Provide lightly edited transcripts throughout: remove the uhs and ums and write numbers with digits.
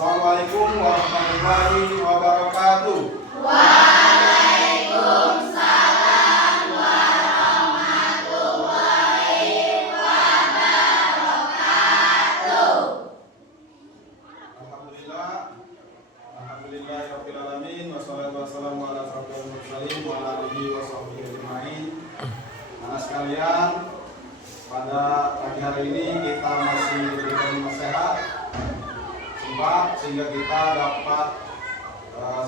Assalamualaikum warahmatullahi wabarakatuh. Waalaikumsalam warahmatullahi wabarakatuh. Alhamdulillahirabbil alamin wassalatu wassalamu ala asyrofil mursalin wa ala alihi washabbihi ajmain. Anak sekalian, pada pagi hari ini kita masih diberikan nasihat sehingga kita dapat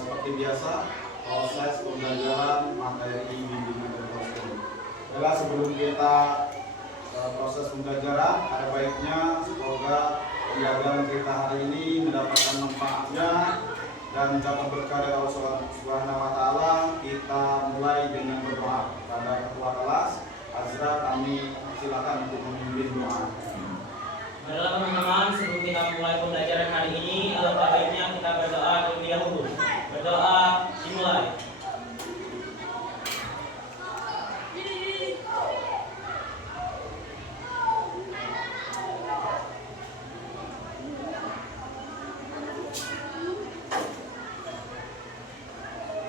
seperti biasa proses pembelajaran materi bimbingan dan konseling. Adalah sebelum kita proses pembelajaran, ada baiknya semoga pembelajaran kita hari ini mendapatkan manfaatnya dan dapat berkah dari Allah Subhanahu wa taala. Kita mulai dengan berdoa. Pada ketua kelas Azra, kami silakan untuk memimpin doa. Baiklah teman-teman, sebelum kita mulai pembelajaran hari ini, alangkah baiknya kita berdoa terlebih dahulu. Berdoa dimulai.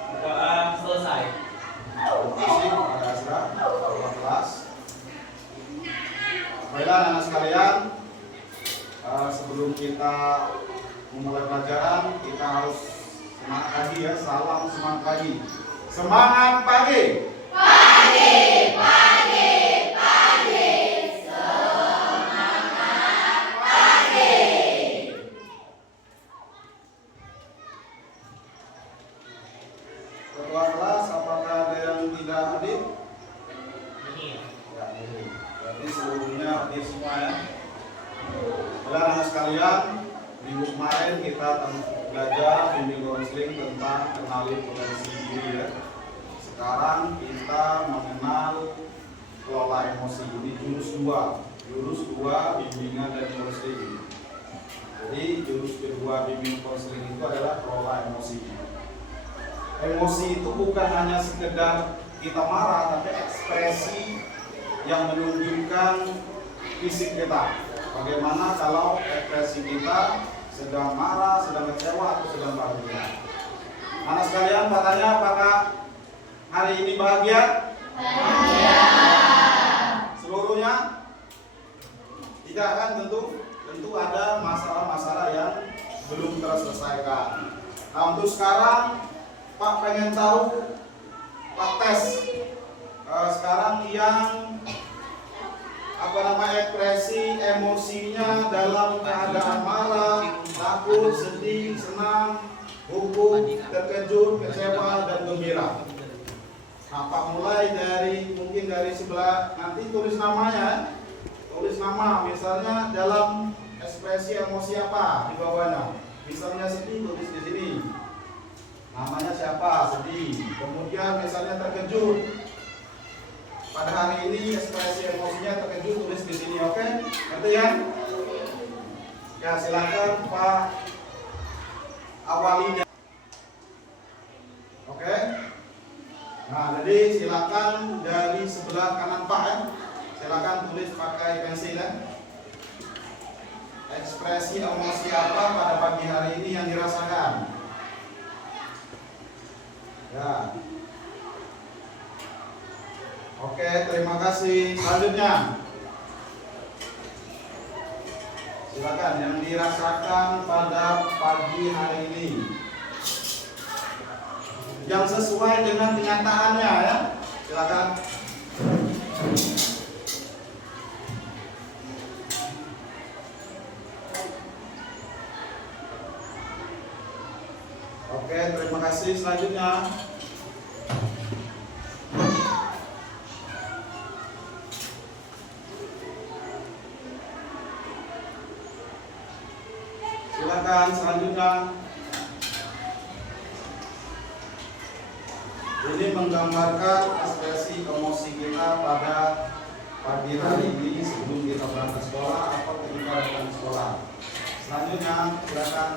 Berdoa selesai. Terima kasih kepada Azra, ketua kelas. Baiklah anak sekalian, sebelum kita memulai pelajaran, kita harus semangat pagi ya. Salam semangat pagi. Semangat pagi. Pagi, pagi, pagi. Semangat pagi. Ketua kelas, apakah ada yang tidak hadir? Ini. Ya, ini. Berarti seluruhnya hadir semua ya. Baiklah anak sekalian, minggu kemarin kita belajar bimbing konseling tentang kenali potensi diri ya. Sekarang kita mengenal kelola emosi. Ini jurus 2 bimbingan dan konseling. Jadi jurus kedua bimbingan konseling itu adalah kelola emosi. Emosi itu bukan hanya sekedar kita marah, tapi ekspresi yang menunjukkan fisik kita. Bagaimana kalau ekspresi kita sedang marah, sedang kecewa, atau sedang bahagia? Anak sekalian, katanya apakah hari ini bahagia? Bahagia. Seluruhnya? Tidak kan, tentu ada masalah-masalah yang belum terselesaikan. Nah, untuk sekarang Pak pengen tahu, Pak tes sekarang yang ekspresi emosinya dalam keadaan marah, takut, sedih, senang, gugup, terkejut, kecewa, dan gembira. Nah, Pak mulai mungkin dari sebelah, nanti tulis namanya, tulis nama, misalnya dalam ekspresi emosi apa di bawahnya. Misalnya sedih, tulis di sini. Namanya siapa? Sedih. Kemudian misalnya terkejut. Pada hari ini ekspresi emosinya terkejut, tulis di sini, oke? Ngerti ya? Ya, silakan Pak awali. Oke? Nah, jadi silakan dari sebelah kanan Pak ya. Silakan tulis pakai pensil ya. Ekspresi emosi apa pada pagi hari ini yang dirasakan? Ya. Oke, terima kasih. Selanjutnya, silakan yang dirasakan pada pagi hari ini, yang sesuai dengan kenyataannya ya. Silakan. Oke, terima kasih. Selanjutnya, silakan. Selanjutnya, ini menggambarkan ekspresi emosi kita pada pagi hari ini sebelum kita berangkat sekolah atau ketika datang sekolah. Selanjutnya, silakan.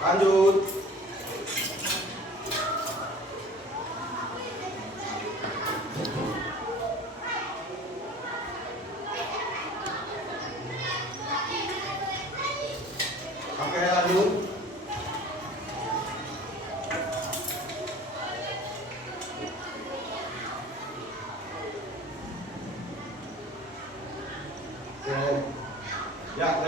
Lanjut.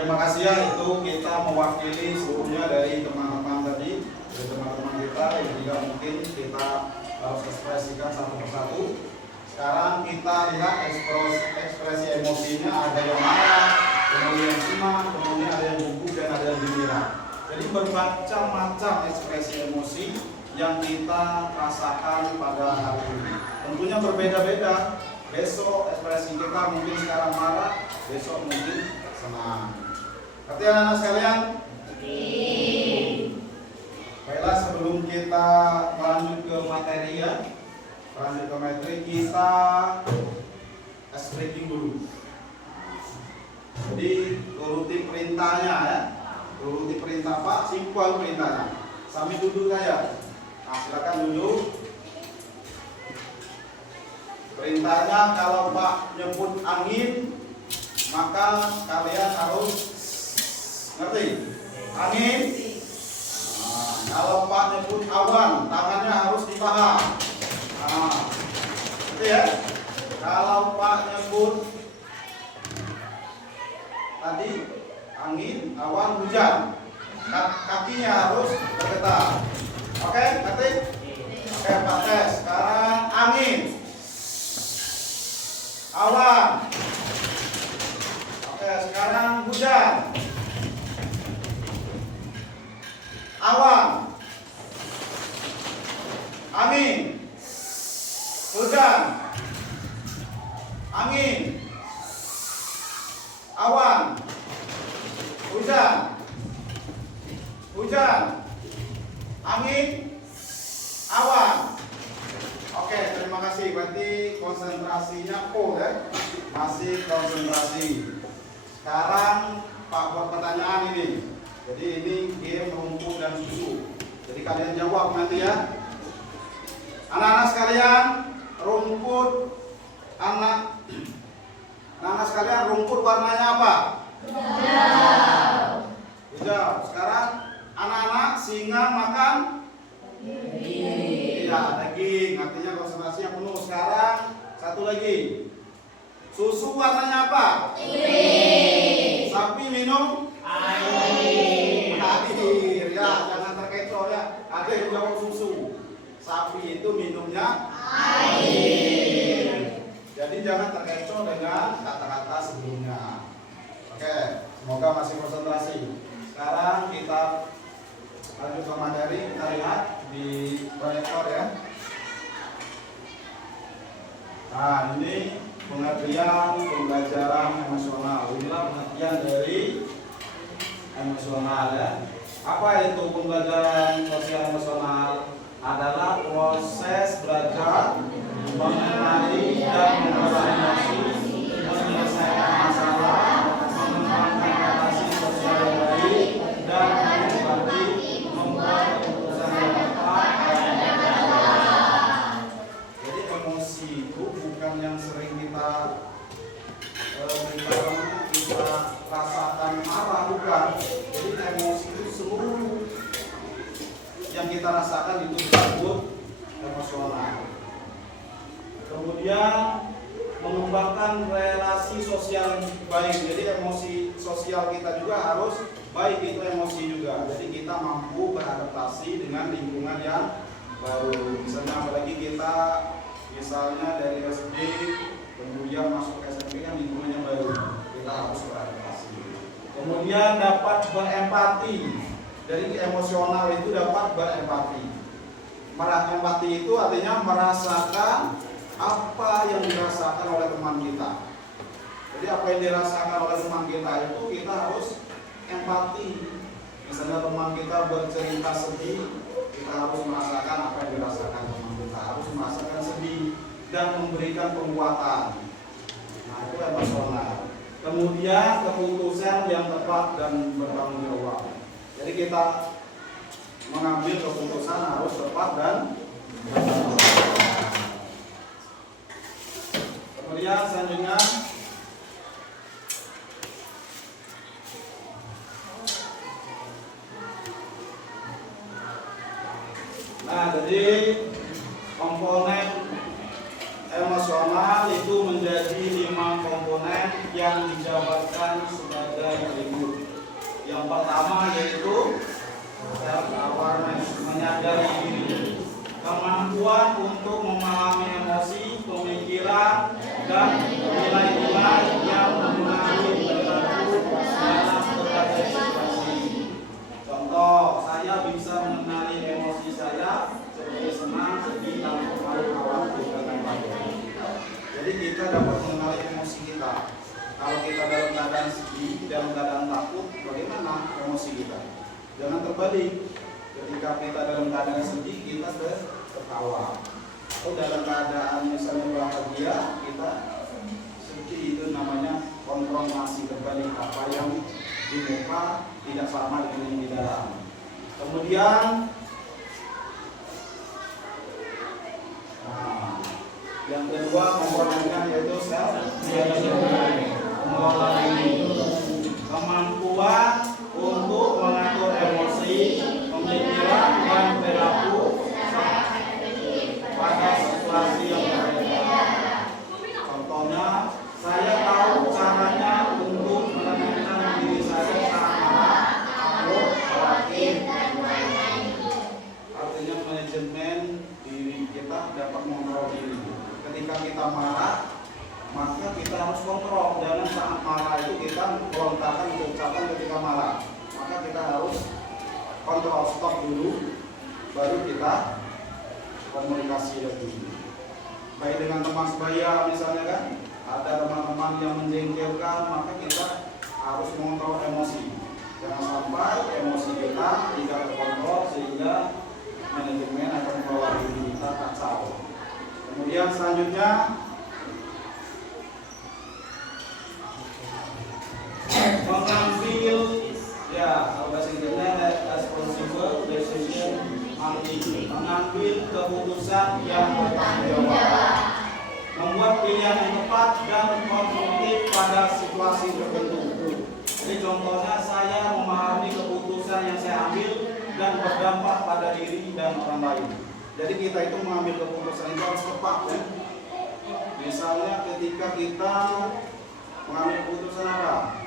terima kasih ya, itu kita mewakili seluruhnya dari teman-teman tadi, dari teman-teman kita yang juga mungkin kita harus ekspresikan satu persatu. Sekarang kita lihat ekspresi emosinya, ada yang marah, kemudian yang senang, kemudian ada yang gugup dan ada yang gembira. Jadi bermacam-macam ekspresi emosi yang kita rasakan pada hari ini. Tentunya berbeda-beda. Besok ekspresi kita mungkin sekarang marah, besok mungkin senang. Ngerti anak-anak sekalian? Baiklah, sebelum kita lanjut ke materi ya, kita breaking dulu. Jadi turuti perintahnya ya, turuti perintah Pak, simpel perintahnya. Sambil duduk saya. Nah, silakan duduk. Perintahnya kalau Pak nyebut angin, maka kalian harus ngerti. Angin. Nah, kalau Pak nyebut awan, tangannya harus ditahan. Nah, ngerti ya? Kalau Pak nyebut tadi angin, awan, hujan, kakinya harus bergetar. Oke, ngerti? Oke, Pak tes. Sekarang angin, awan. Oke, sekarang hujan, awan, angin, hujan, angin, awan, hujan, hujan, angin, awan. Oke, terima kasih. Berarti konsentrasinya full ya, masih konsentrasi. Sekarang Pak buat pertanyaan ini. Jadi ini game rumput dan susu. Jadi kalian jawab nanti ya. Anak-anak sekalian, rumput anak-anak sekalian, rumput warnanya apa? Hijau. Hijau. Sekarang anak-anak singa makan? Iya, daging. Artinya konsentrasinya penuh. Sekarang satu lagi. Susu warnanya apa? Pink. Sapi minum Air. air. Ya, jangan terkecoh ya. Ada yang jawab susu. Sapi itu minumnya air. Jadi jangan terkecoh dengan kata-kata sebelumnya. Oke, semoga masih konsentrasi. Sekarang kita lanjut ke materi. Kita lihat di proyektor ya. Nah, ini pengertian pembelajaran emosional. Inilah pengertian dari emosional ya. Apa itu pembelajaran sosial emosional? Adalah proses belajar mengenali dan mengolah emosi, menyelesaikan masalah, mengembangkan relasi sosial yang baik, dan membuat keputusan yang tepat dan yang benar. Jadi emosi itu bukan yang sering kita rasakan marah, bukan. Jadi emosi itu seluruh yang kita rasakan itu disebut emosional. Kemudian mengembangkan relasi sosial yang baik. Jadi emosi sosial kita juga harus baik, itu emosi juga. Jadi kita mampu beradaptasi dengan lingkungan yang baru. Misalnya apalagi kita dari SD kemudian masuk ke SMP kan lingkungan yang baru. Kita harus beradaptasi. Kemudian dapat berempati. Jadi emosional itu dapat berempati. Empati itu artinya merasakan apa yang dirasakan oleh teman kita. Jadi apa yang dirasakan oleh teman kita itu kita harus empati. Misalnya teman kita bercerita sedih, kita harus merasakan apa yang dirasakan teman kita. Harus merasakan sedih dan memberikan penguatan. Nah, itu emosional. Kemudian keputusan yang tepat dan bertanggung jawab. Jadi kita mengambil keputusan harus tepat dan bertanggung jawab. Kemudian selanjutnya jadi komponen emosional itu menjadi 5 komponen yang dijabarkan sebagai berikut. Yang pertama yaitu self-awareness, menyadari diri, kemampuan untuk memahami emosi, pemikiran, dan nilai-nilai yang mempengaruhi perilaku dalam berbagai situasi. Contoh, saya bisa mengenali emosi saya seperti senang, sedih, takut, malu, khawatir, dan lain-lain. Jadi kita dapat mengenali emosi kita. Kalau kita dalam keadaan sedih, dalam keadaan takut, bagaimana emosi kita? Jangan terbalik. Ketika kita dalam keadaan sedih, kita tertawa. Atau dalam keadaan misalnya bahagia, kita sedih, itu namanya konfrontasi terbalik. Apa yang di muka tidak sama dengan yang di dalam. Kemudian yang kedua komponennya yaitu mengelola diri, kemampuan untuk mengatur emosi, pemikiran, dan perilaku pada situasi yang berbeda. Contohnya, saya tahu caranya untuk menenangkan diri saya saat marah, takut, khawatir, dan lain-lain. Artinya manajemen diri kita dapat mengontrol diri. Ketika kita marah, maka kita harus kontrol. Jangan saat marah itu kita melontarkan ucapan ketika marah. Maka kita harus kontrol, stop dulu, baru kita komunikasi lagi. Baik dengan teman sebaya misalnya kan, ada teman-teman yang menjengkelkan, maka kita harus mengontrol emosi. Jangan sampai emosi kita tidak terkontrol sehingga manajemen akan mengelola diri kita kacau. Kemudian selanjutnya mengambil bahasa Inggrisnya responsible decision making, mengambil keputusan yang bertanggung jawab, membuat pilihan yang tepat dan konstruktif pada situasi tertentu. Jadi contohnya saya memahami keputusan yang saya ambil dan berdampak pada diri dan orang lain. Jadi kita itu mengambil keputusan itu harus tepat ya. Misalnya ketika kita mengambil keputusan apa?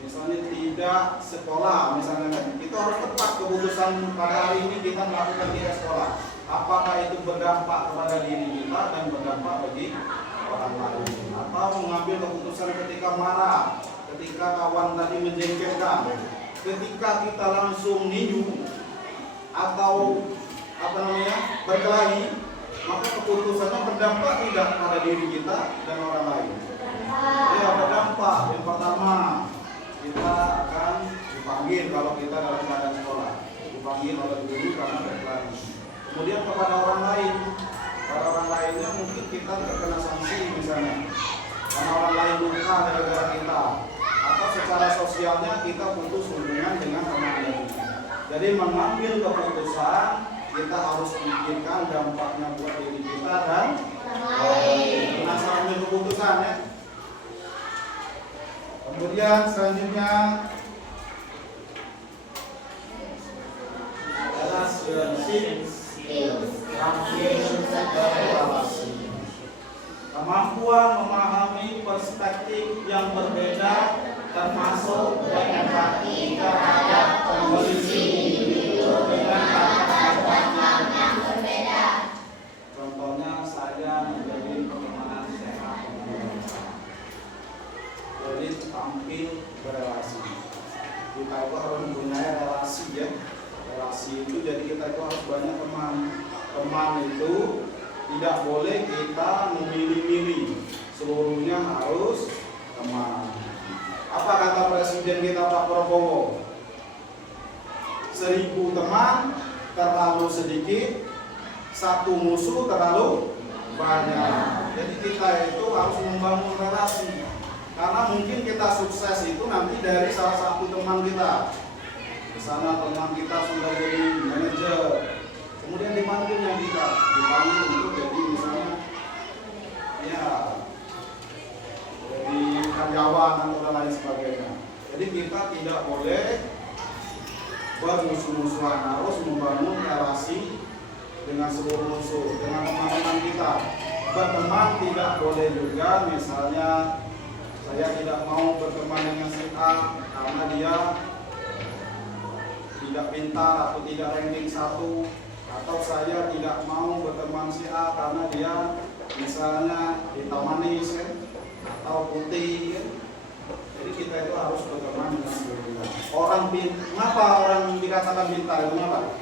Misalnya tidak sekolah, misalnya kan, itu harus tepat keputusan pada hari ini kita melakukan tidak sekolah. Apakah itu berdampak kepada diri kita dan berdampak bagi orang lain? Atau mengambil keputusan ketika marah, ketika kawan tadi menjengkelkan, ketika kita langsung ninju atau berkelahi, maka keputusannya berdampak tidak pada diri kita dan orang lain. Ya, berdampak. Yang pertama, kita akan dipanggil kalau kita dalam keadaan sekolah, dipanggil oleh guru karena berkelahi. Kemudian kepada orang lain, para orang lainnya mungkin kita terkena sanksi misalnya, karena orang lain luka gara-gara kita, atau secara sosialnya kita putus hubungan dengan teman kita. Jadi mengambil keputusan kita harus pikirkan dampaknya buat diri kita dan masa ambil keputusan ya. Kemudian selanjutnya relationship skills, kemampuan memahami perspektif yang berbeda termasuk berempati terhadap kondisi individu dengan latar belakang yang berbeda. Contohnya saya menjadi pertemanan sehat dengan jadi tampil berelasi. Kita itu harus mempunyai relasi ya. Relasi itu jadi kita itu harus banyak teman. Teman itu tidak boleh kita memilih-milih. Seluruhnya harus teman. Apa kata Presiden kita Pak Prabowo? 1000 teman terlalu sedikit, 1 musuh terlalu banyak. Jadi kita itu harus membangun relasi. Karena mungkin kita sukses itu nanti dari salah satu teman kita. Misalnya teman kita sudah jadi manajer, kemudian dipanggilnya kita, dipanggil untuk jadi misalnya ya jadi karyawan atau lain sebagainya. Jadi kita tidak boleh bermusuh-musuhan, harus membangun relasi dengan seluruh musuh, dengan teman-teman kita. Berteman tidak boleh juga misalnya saya tidak mau berteman dengan si A karena dia tidak pintar atau tidak ranking 1, atau saya tidak mau berteman si A karena dia misalnya hitam manis kan, atau putih kan. Jadi kita itu harus berteman dengan seluruhnya. Mengapa orang dikatakan pintar itu mengapa?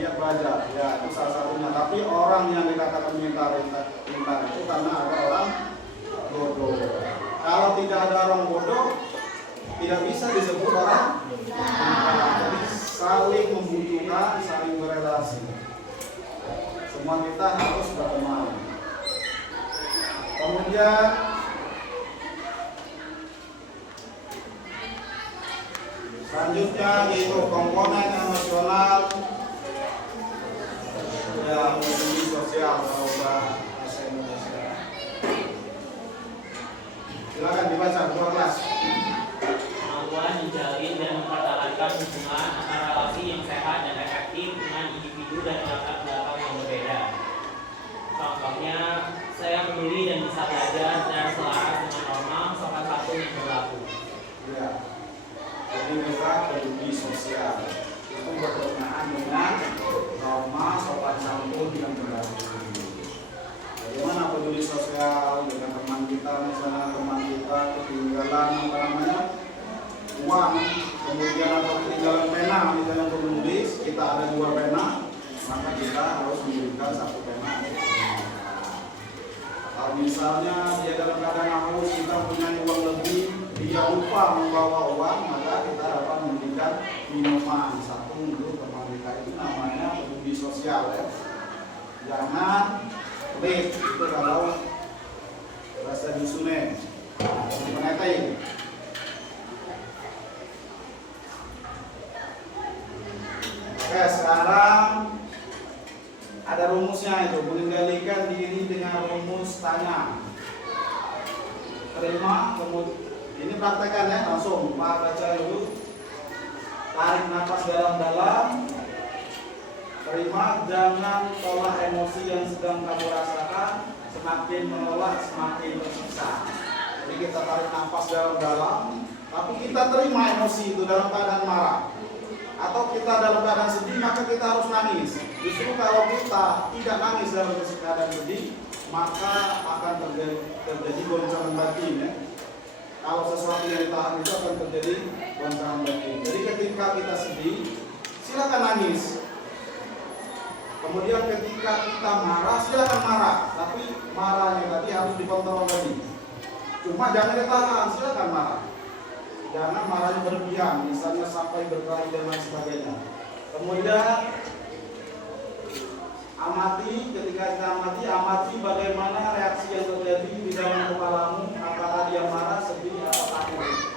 Giat belajar, ya itu salah satunya. Tapi orang yang dikatakan pintar itu karena ada orang bodoh. Kalau tidak ada orang bodoh, tidak bisa disebut orang pintar. Jadi saling membutuhkan, saling berelasi. Semua kita harus berteman. Kemudian selanjutnya itu komponen emosional, ya peduli sosial kalau bahasa Indonesia. Silakan dibaca dua kelas. Kemampuan menjalin dan mempertahankan hubungan antara relasi yang sehat dan efektif dengan individu dan latar belakang yang berbeda. Contohnya, saya peduli dan bisa belajar dan selaras dengan norma sopan santun yang berlaku. Ya. Jadi kita peduli sosial itu berkenaan dengan norma sopan santun yang berlaku. Bagaimana peduli sosial dengan teman kita, misalnya teman kita ketinggalan uang, kemudian atau ketinggalan pena, misalnya untuk menulis, kita ada 2 pena, maka kita harus memberikan 1 pena. Kalau misalnya dia dalam keadaan haus, kita punya uang lebih, dia lupa membawa uang, maka kita dapat memberikan minuman 1 untuk teman kita. Itu namanya peduli sosial ya. Jangan pelit, itu kalau bahasa dusunnya menetai. Oke, sekarang ada rumusnya itu, mengendalikan diri dengan rumus tanya. Terima, kemudian ini praktekan ya, langsung Pak baca dulu. Tarik nafas dalam-dalam. Terima, jangan tolak emosi yang sedang kamu rasakan. Semakin menolak, semakin tersiksa. Jadi kita tarik nafas dalam-dalam, tapi kita terima emosi itu dalam keadaan marah. Atau kita dalam keadaan sedih, maka kita harus nangis. Justru kalau kita tidak nangis dalam keadaan sedih, maka akan terjadi goncangan batin ya. Kalau sesuatu yang ditahan itu akan terjadi goncangan batin. Jadi ketika kita sedih, silakan nangis. Kemudian ketika kita marah, silakan marah. Tapi marahnya tadi harus dikontrol tadi. Cuma jangan ditahan, silakan marah. Jangan marahnya berlebihan, misalnya sampai berkelahi dan lain sebagainya. Kemudian ketika kita amati bagaimana reaksi yang terjadi di dalam kepalamu, apakah dia marah, sedih, atau takut.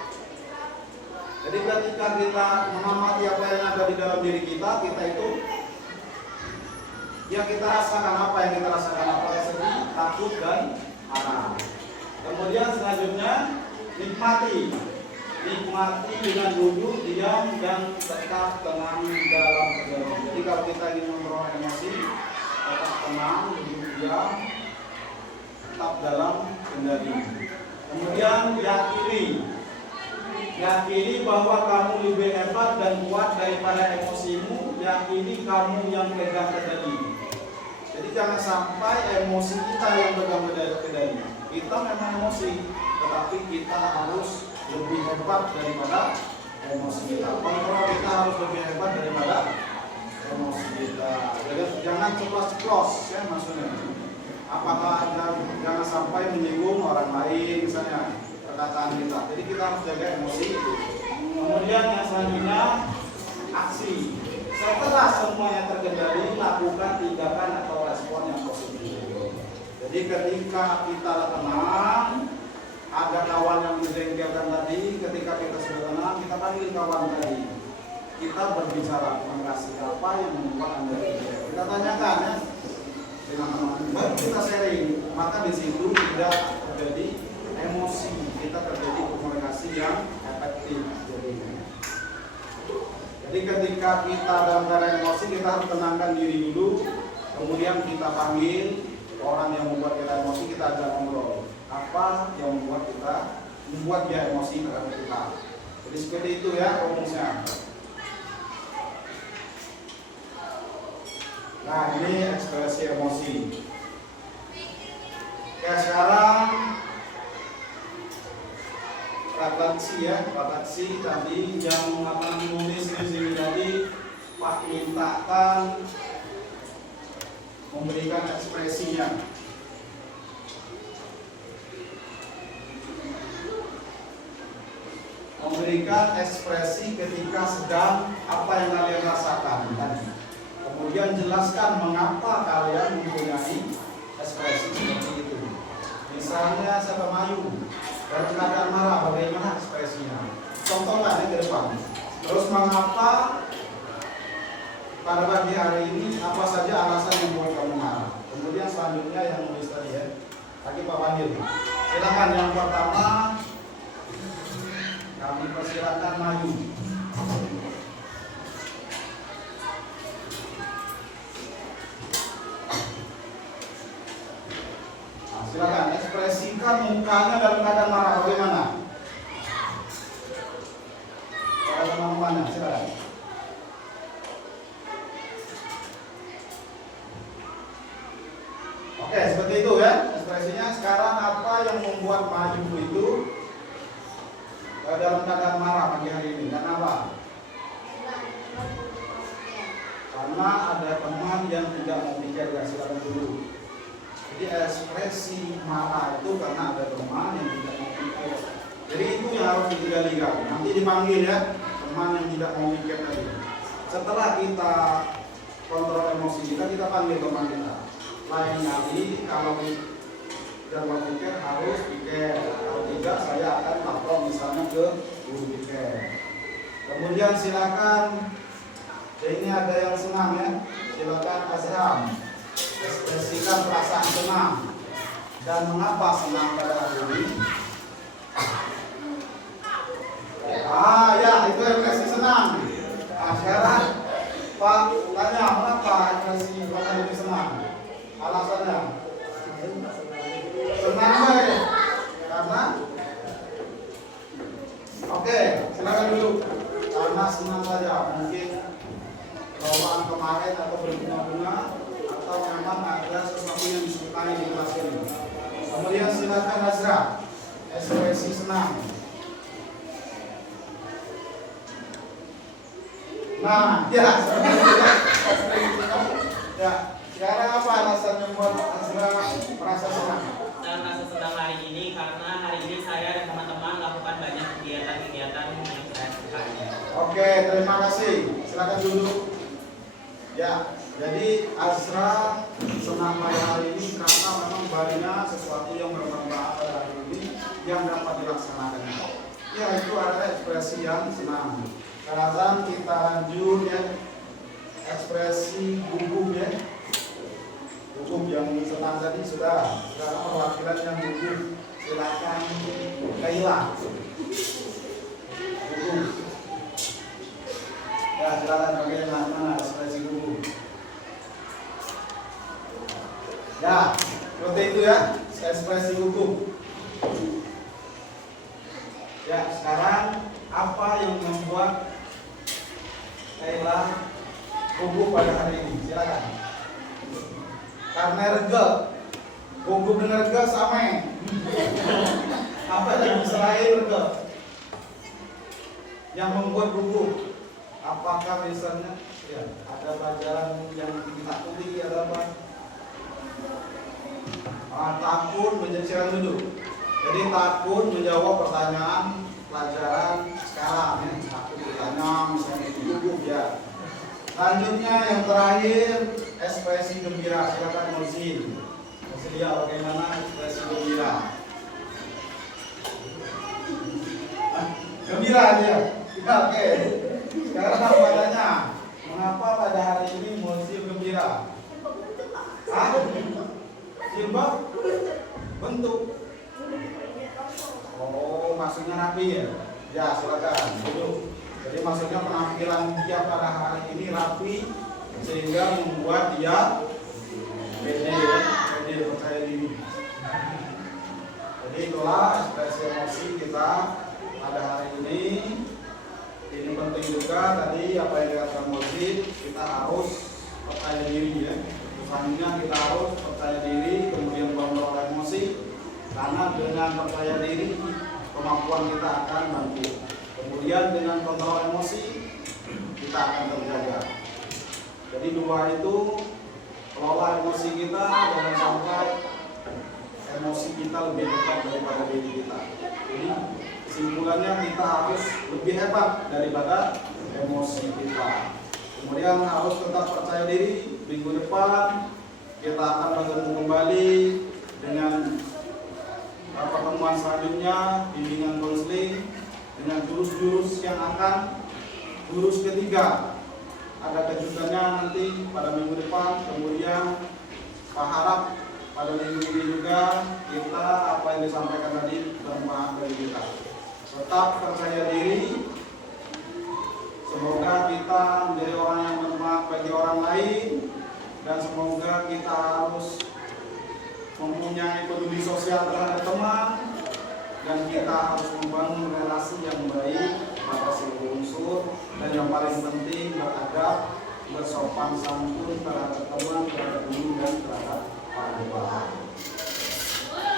Jadi ketika kita mengamati apa yang ada di dalam diri kita itu yang kita rasakan apakah sedih, takut, dan marah. Kemudian selanjutnya nikmati dengan duduk, diam, dan tetap tenang dalam kendali. Jadi kalau kita ingin mengontrol emosi, tetap tenang, duduk, diam, tetap dalam kendali. Kemudian yakini bahwa kamu lebih hebat dan kuat daripada emosimu. Yakini kamu yang pegang kendali. Jadi jangan sampai emosi kita yang pegang kendali. Kita memang emosi, tetapi kita harus lebih hebat daripada emosi kita. Kontrol kita harus lebih hebat daripada emosi kita. Jadi jangan ceplos-ceplos ya maksudnya. Apakah jangan sampai menyinggung orang lain misalnya perkataan kita. Jadi kita harus jaga emosi itu. Kemudian yang selanjutnya aksi. Setelah semuanya terkendali, lakukan tindakan atau respon yang positif. Jadi ketika kita tenang, ada kawan yang menjengkelkan tadi, ketika kita sudah tenang, kita panggil kawan tadi. Kita berbicara mengenai apa yang membuat Anda jengkel. Kita tanyakan ya dengan teman-teman, baru kita sharing. Maka di situ tidak terjadi emosi, kita terjadi komunikasi yang efektif. Jadi ketika kita dalam keadaan emosi, kita harus tenangkan diri dulu, kemudian kita panggil orang yang membuat kita emosi, kita ajak ngobrol. Apa yang membuat dia emosi terhadap kita? Jadi seperti itu ya rumusnya. Nah, ini ekspresi emosi. Oke, sekarang refleksi ya, refleksi tadi yang nulis di sini tadi Pak mintakan memberikan ekspresinya. Memberikan ekspresi ketika sedang apa yang kalian rasakan tadi. Kemudian jelaskan mengapa kalian mempunyai ekspresi seperti itu. Misalnya siapa Mayu dalam keadaan marah, bagaimana ekspresinya? Contohnya ke depan. Terus mengapa pada pagi hari ini apa saja alasan yang membuat kamu marah? Kemudian selanjutnya yang nulis tadi ya, lagi Pak Pandir. Silakan yang pertama, kami persilakan Mayu. Silakan ekspresikan mukanya dalam keadaan marah bagaimana? Para teman-temannya, silakan. Oke, seperti itu ya ekspresinya. Sekarang apa yang membuat Maju itu dalam keadaan marah pagi hari ini? Kenapa? Karena ada teman yang tidak mau pikir. Silakan dulu. Jadi ekspresi marah itu karena ada teman yang tidak mau pikir. Jadi itu yang harus digali-gali. Nanti dipanggil ya teman yang tidak mau pikir tadi. Setelah kita kontrol emosi kita panggil teman kita. Lain kali kalau tidak mau pikir harus pikir. Kalau tidak saya akan lapor misalnya ke guru pikir. Kemudian silakan. Ini ada yang senang ya. Silakan Azham. Ekspresikan perasaan senang dan mengapa senang pada hari ini. Ya itu ekspresi senang. Sekarang Pak tanya mengapa ekspresi Pak hari ini senang? Alasannya senang baik karena oke, silakan dulu. Karena senang saja, mungkin bawaan kemarin atau berbunga-bunga atau memang ada sesuatu yang disukai di kelas ini. Kemudian silakan Azra, ekspresi senang. Nah, ya, ya. Sekarang apa alasan yang membuat Azra merasa senang? Saya merasa senang hari ini karena hari ini saya dan teman-teman melakukan banyak kegiatan-kegiatan yang saya sukai. Oke, terima kasih. Silakan duduk. Ya, jadi Azra senang pada hari ini karena memang banyak sesuatu yang bermanfaat pada hari ini yang dapat dilaksanakan. Ya, itu adalah ekspresi yang senang. Sekarang kita lanjut ya, ekspresi gugup ya. Gugup yang senang tadi sudah. Sekarang perwakilan yang gugup, silakan Kaila. Gugup. Ya, silakan bagaimana ekspresi gugup. Ya, seperti itu ya, ekspresi gugup. Ya, sekarang apa yang membuat Kaila gugup pada hari ini? Silakan. Karena rega, gugup dengan rega sama. Apa yang selain rega yang membuat gugup? Apakah misalnya ya, ada pelajaran yang ditakuti atau apa? Takut menjadi silakan duduk. Jadi takut menjawab pertanyaan pelajaran sekarang ya. Takut bertanya misalnya itu gugup ya. Selanjutnya yang terakhir ekspresi gembira. Silakan Mozin. Mozin ya, bagaimana ekspresi gembira? Gembira aja. Ya, oke. Sekarang apa tanya? Mengapa pada hari ini Mozin gembira? Jilbab bentuk. Oh, maksudnya rapi ya? Ya, silakan duduk. Jadi maksudnya penampilan dia pada hari ini rapi sehingga membuat dia pede ya, pede dia percaya diri. Jadi itulah ekspresi emosi kita pada hari ini. Ini penting juga tadi apa yang dikatakan Mozid, kita harus percaya diri ya. Selanjutnya kita harus percaya diri, kemudian kontrol emosi, karena dengan percaya diri kemampuan kita akan mampu. Kemudian dengan kontrol emosi kita akan terjaga. Jadi dua itu, kelola emosi kita, jangan sampai emosi kita lebih dekat daripada diri kita. Jadi kesimpulannya kita harus lebih hebat daripada emosi kita. Kemudian harus tetap percaya diri. Minggu depan kita akan bertemu kembali dengan pertemuan selanjutnya, bimbingan konseling dengan jurus-jurus yang akan jurus ketiga. Ada kejutannya nanti pada minggu depan. Kemudian Pak harap pada minggu ini juga kita apa yang disampaikan tadi bermanfaat bagi kita. Tetap percaya diri. Semoga kita menjadi orang yang bermanfaat bagi orang lain, dan semoga kita harus mempunyai peduli sosial terhadap teman, dan kita harus membangun relasi yang baik pada seluruh unsur, dan yang paling penting beradab, bersopan santun terhadap teman, terhadap guru, dan terhadap para bapak.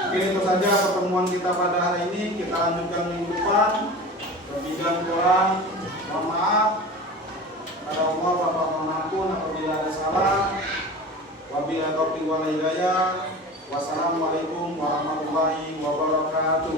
Mungkin itu saja pertemuan kita pada hari ini. Kita lanjutkan minggu depan. Lebih dan kurang mohon maaf. Pada Allah Bapak mengampun apabila ada salah. Wabillahi taufiq wal hidayah. Wassalamualaikum warahmatullahi wabarakatuh.